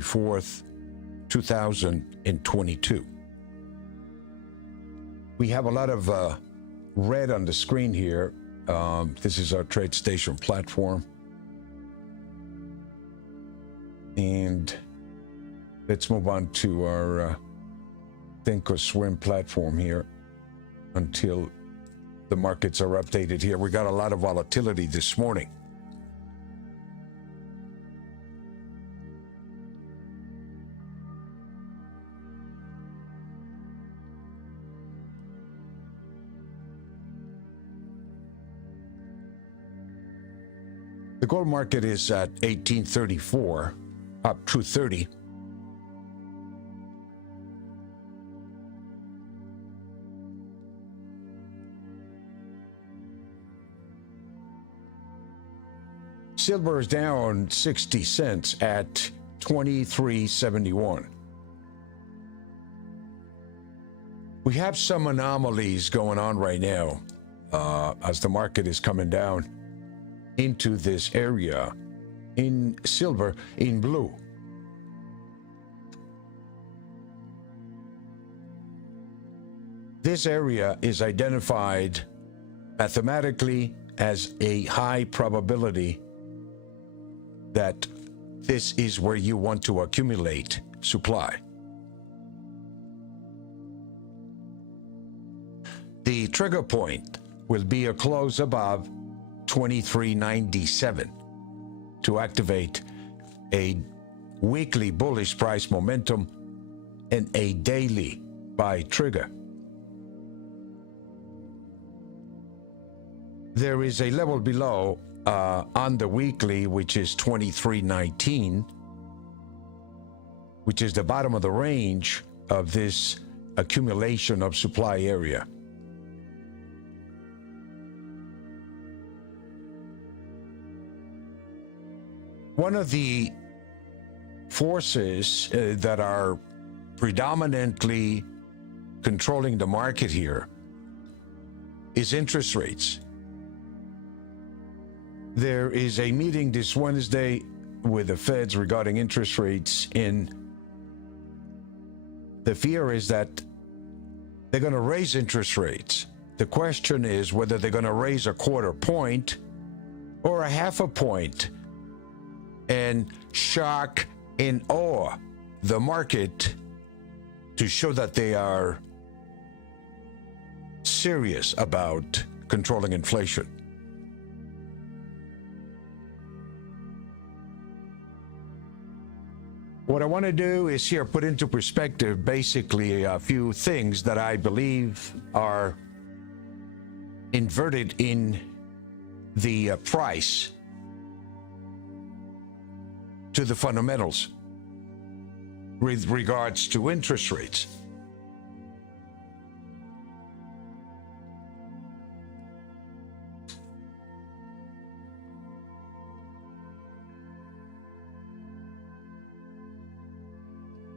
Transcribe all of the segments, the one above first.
4th, 2022. We have a lot of red on the screen here. This is our TradeStation platform. And let's move on to our Thinkorswim platform here until the markets are updated here. We got a lot of volatility this morning. The gold market is at 1834, up 230. Silver is down 60 cents at 23.71. We have some anomalies going on right now as the market is coming down into this area in silver, in blue. This area is identified mathematically as a high probability that this is where you want to accumulate supply. The trigger point will be a close above 23.97 to activate a weekly bullish price momentum and a daily buy trigger. There is a level below on the weekly, which is 23.19, which is the bottom of the range of this accumulation of supply area. One of the forces that are predominantly controlling the market here is interest rates. There is a meeting this Wednesday with the Feds regarding interest rates, and the fear is that they're going to raise interest rates. The question is whether they're going to raise a quarter point or a half a point and shock and awe the market to show that they are serious about controlling inflation. What I want to do is here put into perspective basically a few things that I believe are inverted in the price to the fundamentals with regards to interest rates.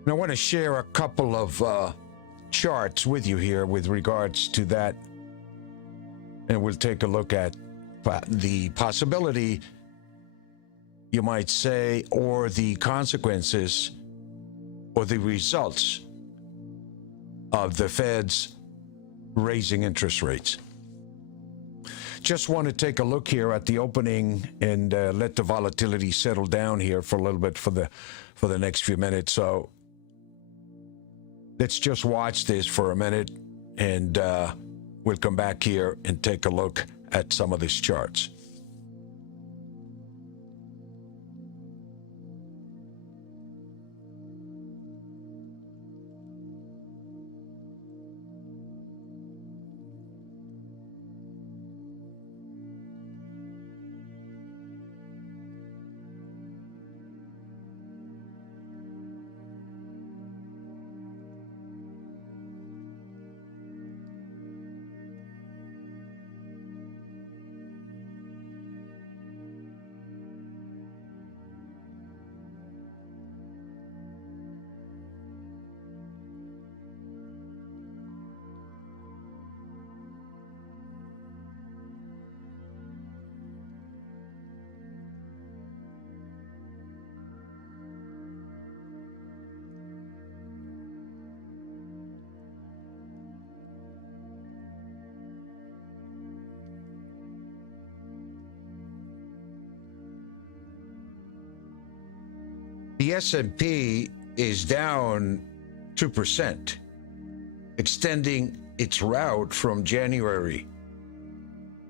And I want to share a couple of charts with you here with regards to that, and we'll take a look at the possibility, you might say, or the consequences or the results of the Fed's raising interest rates. Just want to take a look here at the opening and let the volatility settle down here for a little bit for the next few minutes. So let's just watch this for a minute, and we'll come back here and take a look at some of these charts. the S&P is down 2%, extending its route from January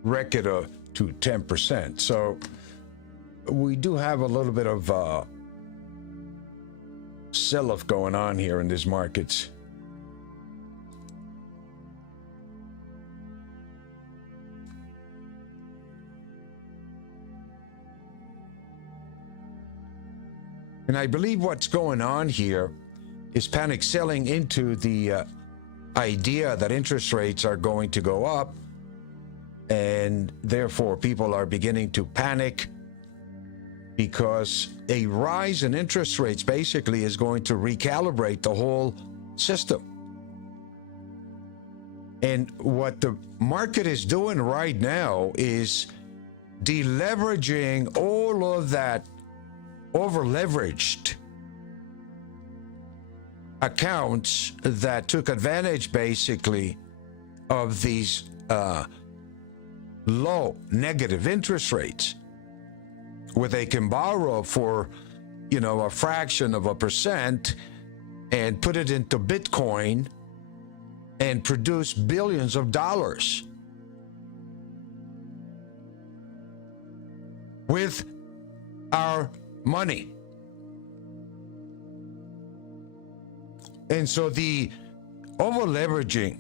record to 10%. So we do have a little bit of sell-off going on here in these markets. And I believe what's going on here is panic selling into the idea that interest rates are going to go up, and therefore people are beginning to panic because a rise in interest rates basically is going to recalibrate the whole system. And what the market is doing right now is deleveraging all of that over-leveraged accounts that took advantage basically of these low negative interest rates, where they can borrow for, a fraction of a percent and put it into Bitcoin and produce billions of dollars with our money. And so the over-leveraging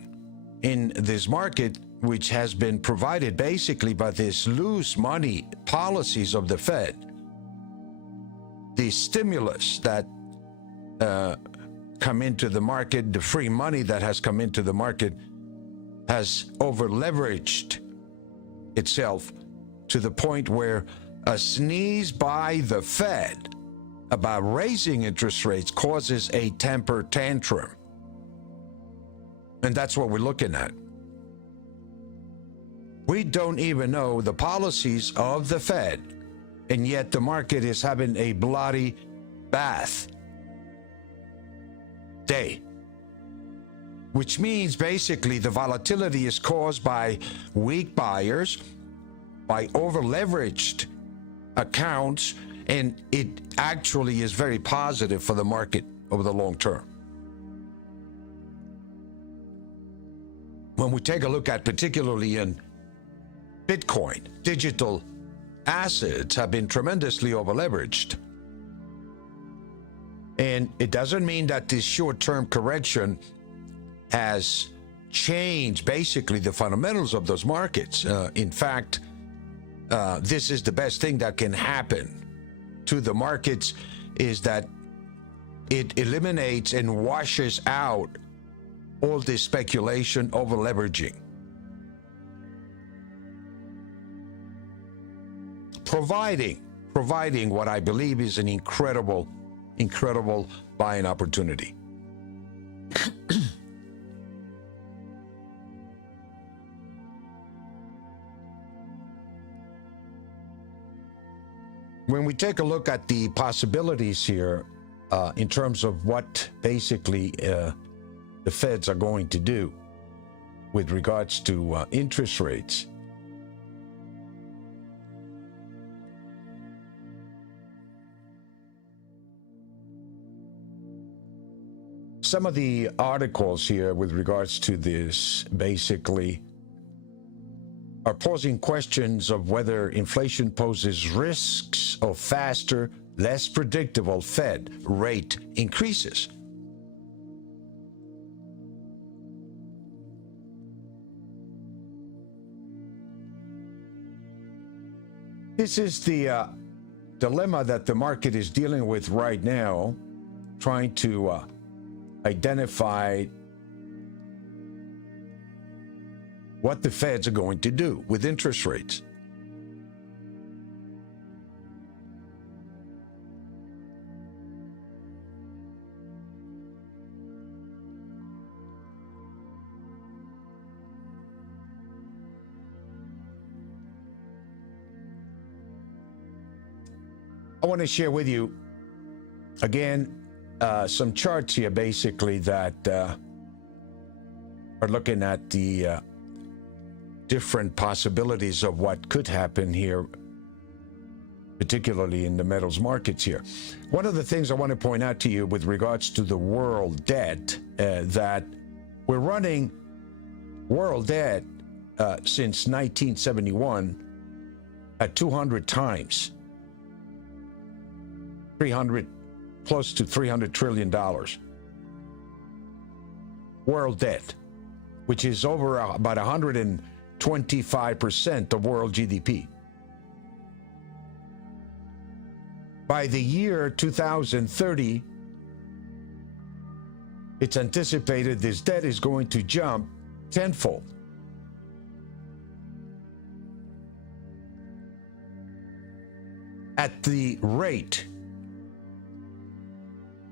in this market, which has been provided basically by this loose money policies of the Fed, the stimulus that come into the market, the free money that has come into the market, has over-leveraged itself to the point where a sneeze by the Fed about raising interest rates causes a temper tantrum. And that's what we're looking at. We don't even know the policies of the Fed, and yet the market is having a bloody bath day, which means basically the volatility is caused by weak buyers, by over-leveraged accounts, and it actually is very positive for the market over the long term. When we take a look at, particularly in Bitcoin, digital assets have been tremendously over-leveraged. And it doesn't mean that this short-term correction has changed basically the fundamentals of those markets. In fact, this is the best thing that can happen to the markets, is that it eliminates and washes out all this speculation over leveraging, providing what I believe is an incredible buying opportunity. When we take a look at the possibilities here in terms of what basically the Feds are going to do with regards to interest rates, some of the articles here with regards to this basically are posing questions of whether inflation poses risks of faster, less predictable Fed rate increases. This is the dilemma that the market is dealing with right now, trying to identify what the Feds are going to do with interest rates. I want to share with you again some charts here basically that are looking at the different possibilities of what could happen here particularly in the metals markets here. One of the things I want to point out to you with regards to the world debt, that we're running world debt since 1971 at 200 times, close to $300 trillion. World debt, which is over about 125% of world GDP. By the year 2030, it's anticipated this debt is going to jump tenfold. At the rate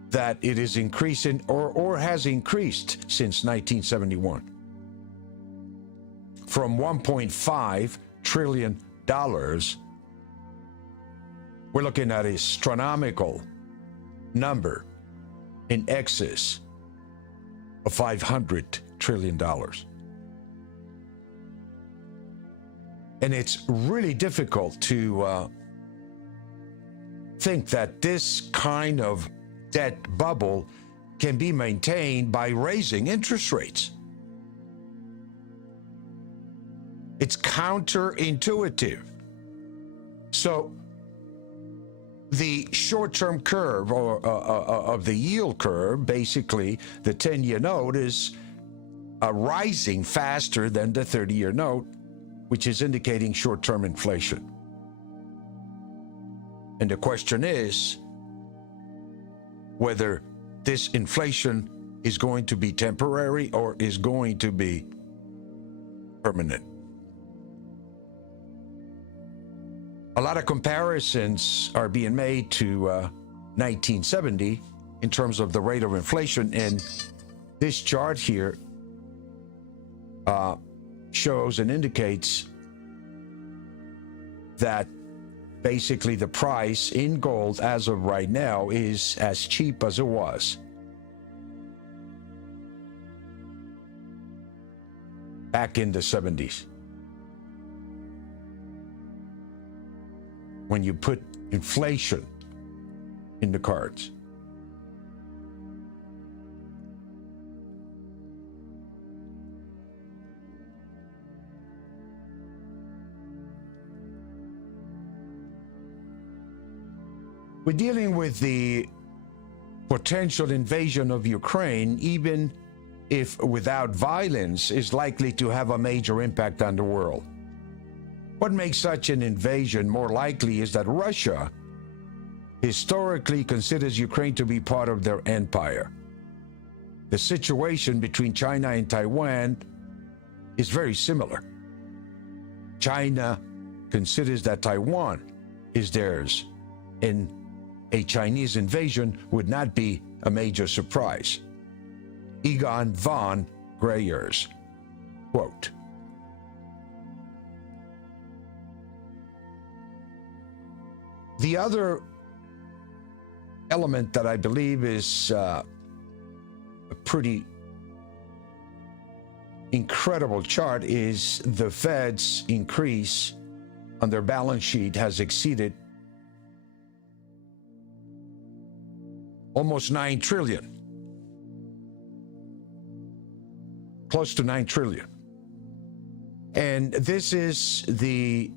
that it is increasing or has increased since 1971. From $1.5 trillion, we're looking at an astronomical number in excess of $500 trillion. And it's really difficult to think that this kind of debt bubble can be maintained by raising interest rates. It's counterintuitive. So the short-term curve of the yield curve, basically the 10-year note, is rising faster than the 30-year note, which is indicating short-term inflation. And the question is whether this inflation is going to be temporary or is going to be permanent. A lot of comparisons are being made to 1970 in terms of the rate of inflation, and this chart here shows and indicates that basically the price in gold as of right now is as cheap as it was back in the 70s. When you put inflation in the cards. We're dealing with the potential invasion of Ukraine, even if without violence, is likely to have a major impact on the world. What makes such an invasion more likely is that Russia historically considers Ukraine to be part of their empire. The situation between China and Taiwan is very similar. China considers that Taiwan is theirs, and a Chinese invasion would not be a major surprise. Egon von Greyer's quote. The other element that I believe is a pretty incredible chart is the Fed's increase on their balance sheet has exceeded almost 9 trillion. Close to 9 trillion. And this is the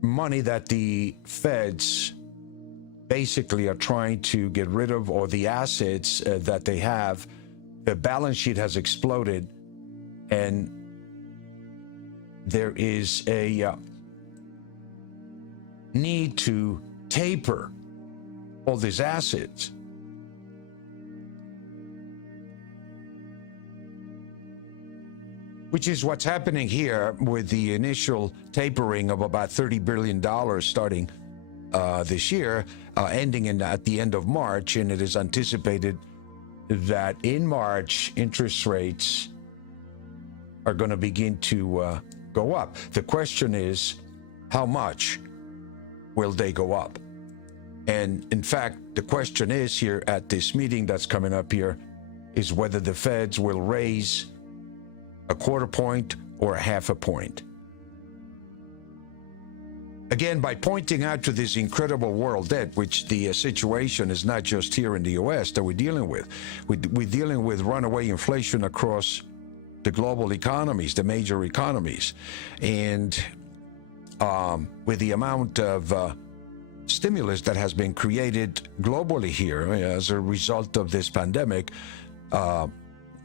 money that the Feds basically are trying to get rid of, or the assets that they have. The balance sheet has exploded, and there is a need to taper all these assets. Which is what's happening here with the initial tapering of about $30 billion starting this year, ending at the end of March, and it is anticipated that in March, interest rates are going to begin to go up. The question is, how much will they go up? And in fact, the question is here at this meeting that's coming up here is whether the Feds will raise a quarter point or a half a point. Again, by pointing out to this incredible world debt, which the situation is not just here in the U.S. that we're dealing with. We're dealing with runaway inflation across the global economies, the major economies. And with the amount of stimulus that has been created globally here as a result of this pandemic,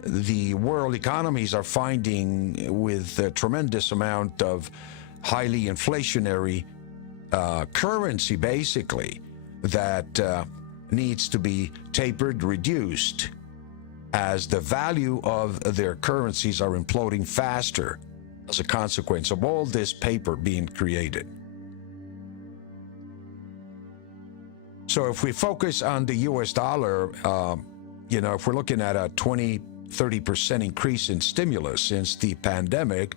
the world economies are finding with a tremendous amount of highly inflationary currency, basically, that needs to be tapered, reduced, as the value of their currencies are imploding faster as a consequence of all this paper being created. So if we focus on the US dollar, if we're looking at a 20-30% increase in stimulus since the pandemic,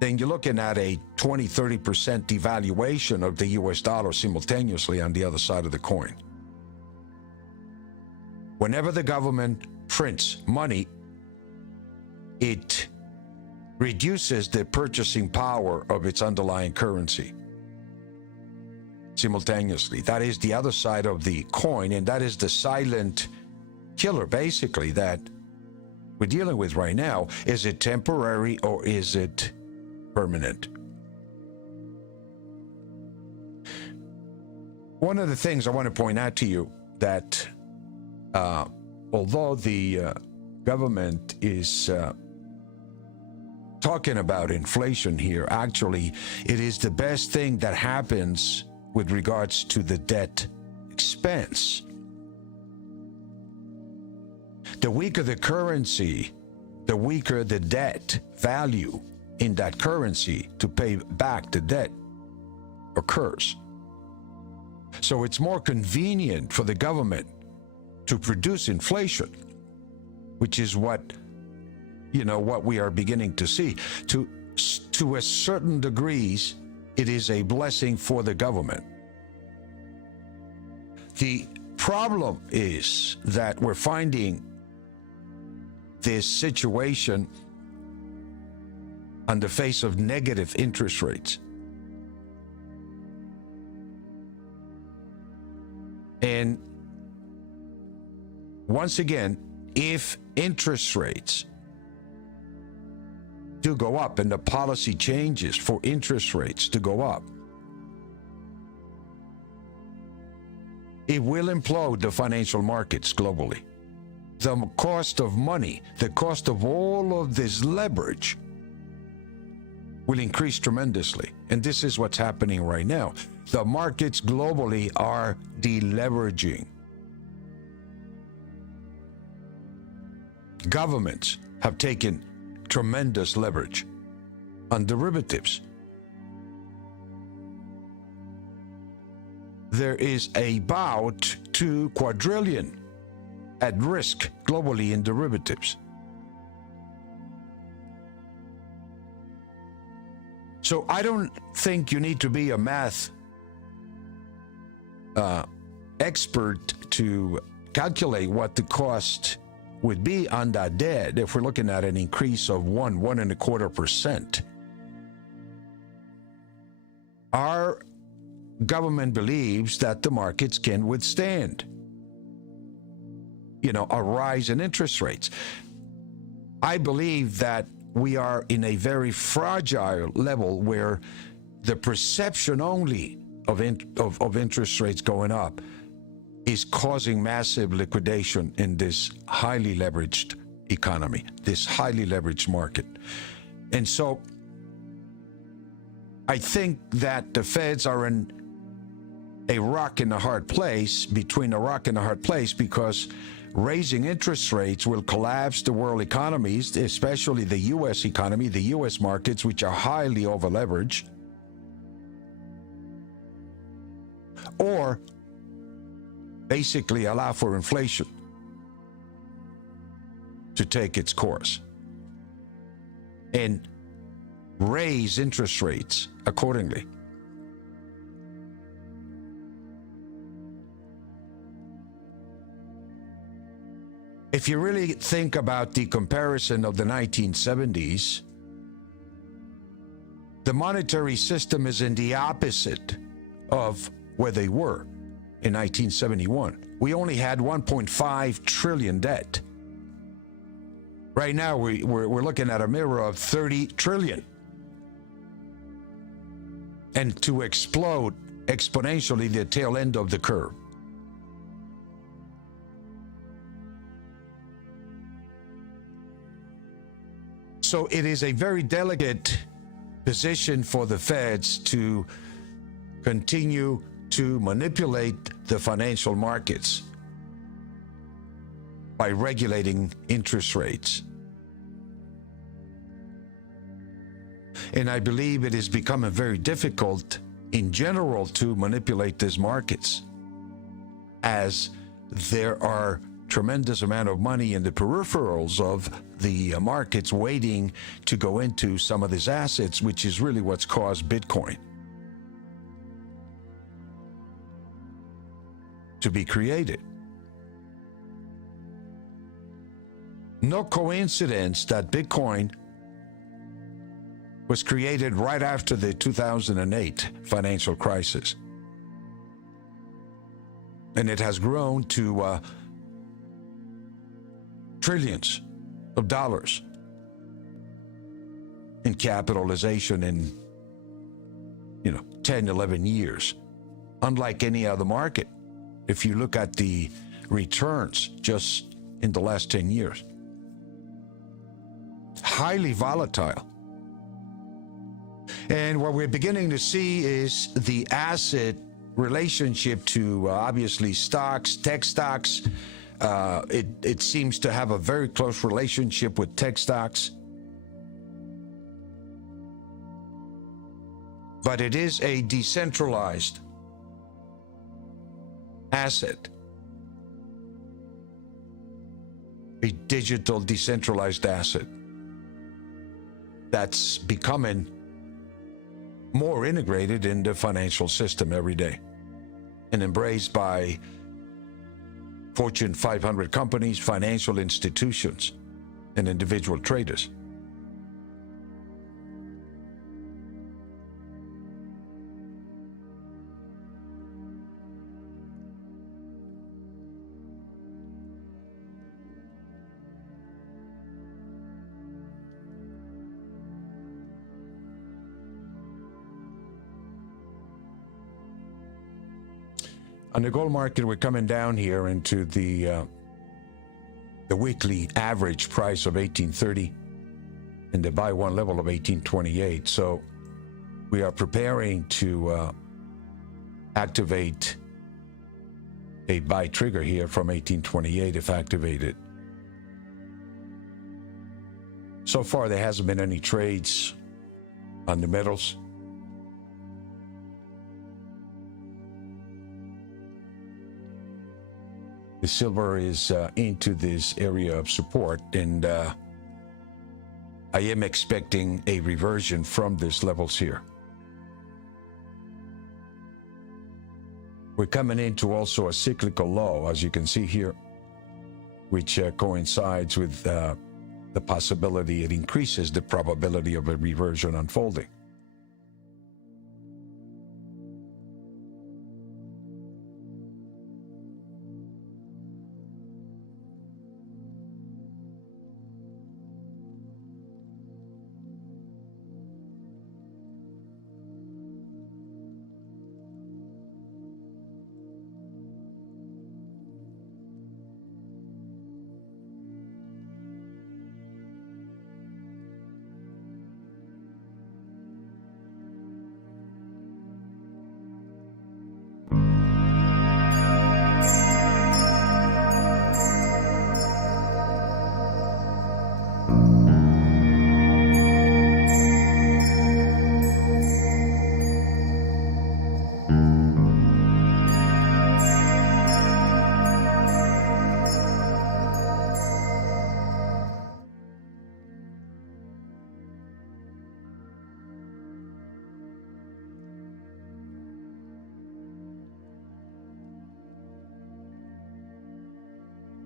then you're looking at a 20-30% devaluation of the US dollar simultaneously on the other side of the coin. Whenever the government prints money, it reduces the purchasing power of its underlying currency simultaneously. That is the other side of the coin, and that is the silent killer, basically, that we're dealing with right now. Is it temporary or is it permanent? One of the things I want to point out to you that although the government is talking about inflation here, actually it is the best thing that happens with regards to the debt expense. The weaker the currency, the weaker the debt value in that currency to pay back the debt occurs. So it's more convenient for the government to produce inflation, which is what we are beginning to see. To a certain degrees, it is a blessing for the government. The problem is that we're finding this situation on the face of negative interest rates. And once again, if interest rates do go up and the policy changes for interest rates to go up, it will implode the financial markets globally. The cost of money, the cost of all of this leverage will increase tremendously. And this is what's happening right now. The markets globally are deleveraging. Governments have taken tremendous leverage on derivatives. There is about 2 quadrillion at risk globally in derivatives. So I don't think you need to be a math expert to calculate what the cost would be on that debt if we're looking at an increase of 1.25%. Our government believes that the markets can withstand, a rise in interest rates. I believe that we are in a very fragile level where the perception only of interest rates going up is causing massive liquidation in this highly leveraged economy, this highly leveraged market. And so I think that the Feds are in a rock and a hard place, between a rock and a hard place, because raising interest rates will collapse the world economies, especially the U.S. economy, the U.S. markets, which are highly over-leveraged, or basically allow for inflation to take its course and raise interest rates accordingly. If you really think about the comparison of the 1970s, The monetary system is in the opposite of where they were in 1971. We only had 1.5 trillion debt. Right now, we're looking at a mirror of 30 trillion. And to explode exponentially the tail end of the curve. So it is a very delicate position for the Feds to continue to manipulate the financial markets by regulating interest rates. And I believe it is becoming very difficult in general to manipulate these markets, as there are tremendous amount of money in the peripherals of the markets waiting to go into some of these assets, which is really what's caused Bitcoin to be created. No coincidence that Bitcoin was created right after the 2008 financial crisis. And it has grown to trillions of dollars in capitalization in 10, 11 years. Unlike any other market, if you look at the returns just in the last 10 years. Highly volatile. And what we're beginning to see is the asset relationship to obviously stocks, tech stocks. It seems to have a very close relationship with tech stocks. But it is a decentralized asset. A digital decentralized asset that's becoming more integrated in the financial system every day and embraced by Fortune 500 companies, financial institutions, and individual traders. On the gold market, we're coming down here into the weekly average price of 1830 and the buy one level of 1828. So we are preparing to activate a buy trigger here from 1828 if activated. So far, there hasn't been any trades on the metals. The silver is into this area of support, and I am expecting a reversion from these levels here. We're coming into also a cyclical low, as you can see here, which coincides with the possibility, it increases the probability of a reversion unfolding.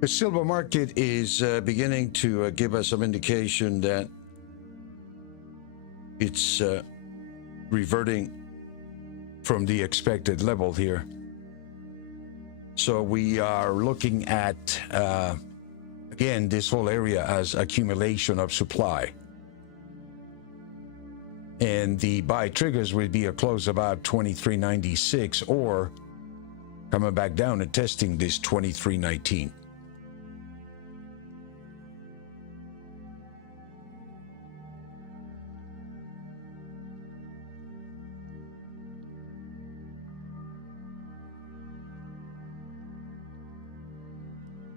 The silver market is beginning to give us some indication that it's reverting from the expected level here. So we are looking at, again, this whole area as accumulation of supply. And the buy triggers would be a close about 23.96 or coming back down and testing this 23.19.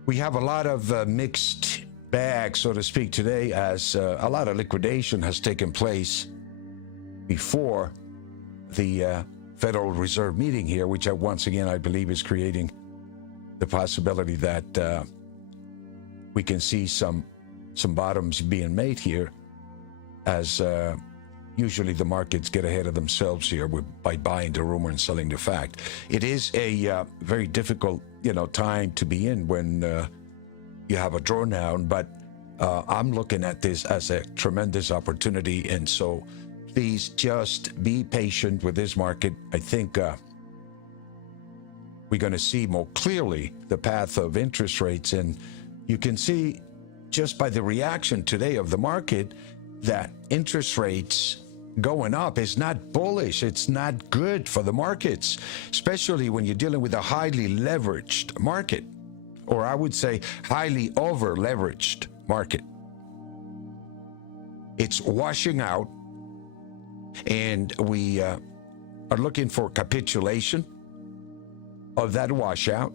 We have a lot of mixed bag, so to speak, today, as a lot of liquidation has taken place before the Federal Reserve meeting here, which once again I believe is creating the possibility that we can see some bottoms being made here, as usually the markets get ahead of themselves here by buying the rumor and selling the fact. It is a very difficult, time to be in when you have a drawdown, but I'm looking at this as a tremendous opportunity, and so please just be patient with this market. I think we're going to see more clearly the path of interest rates, and you can see just by the reaction today of the market that interest rates going up is not bullish. It's not good for the markets, especially when you're dealing with a highly leveraged market, or I would say highly over leveraged market. It's washing out, and we are looking for capitulation of that washout.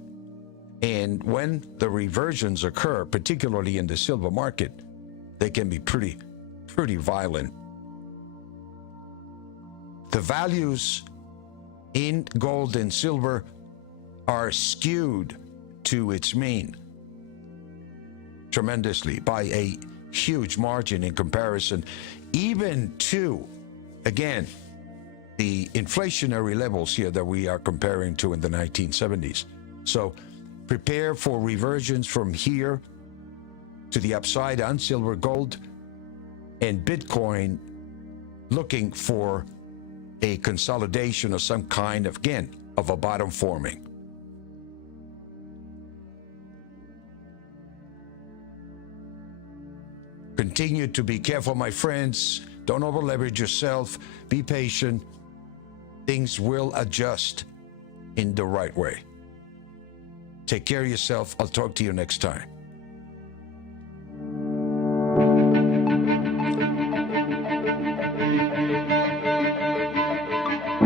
And when the reversions occur, particularly in the silver market, they can be pretty violent. The values in gold and silver are skewed to its mean tremendously by a huge margin in comparison, even to, again, the inflationary levels here that we are comparing to in the 1970s. So prepare for reversions from here to the upside on silver, gold, and Bitcoin, looking for a consolidation of some kind of, again, of a bottom forming. Continue to be careful, my friends. Don't over leverage yourself. Be patient. Things will adjust in the right way. Take care of yourself. I'll talk to you next time.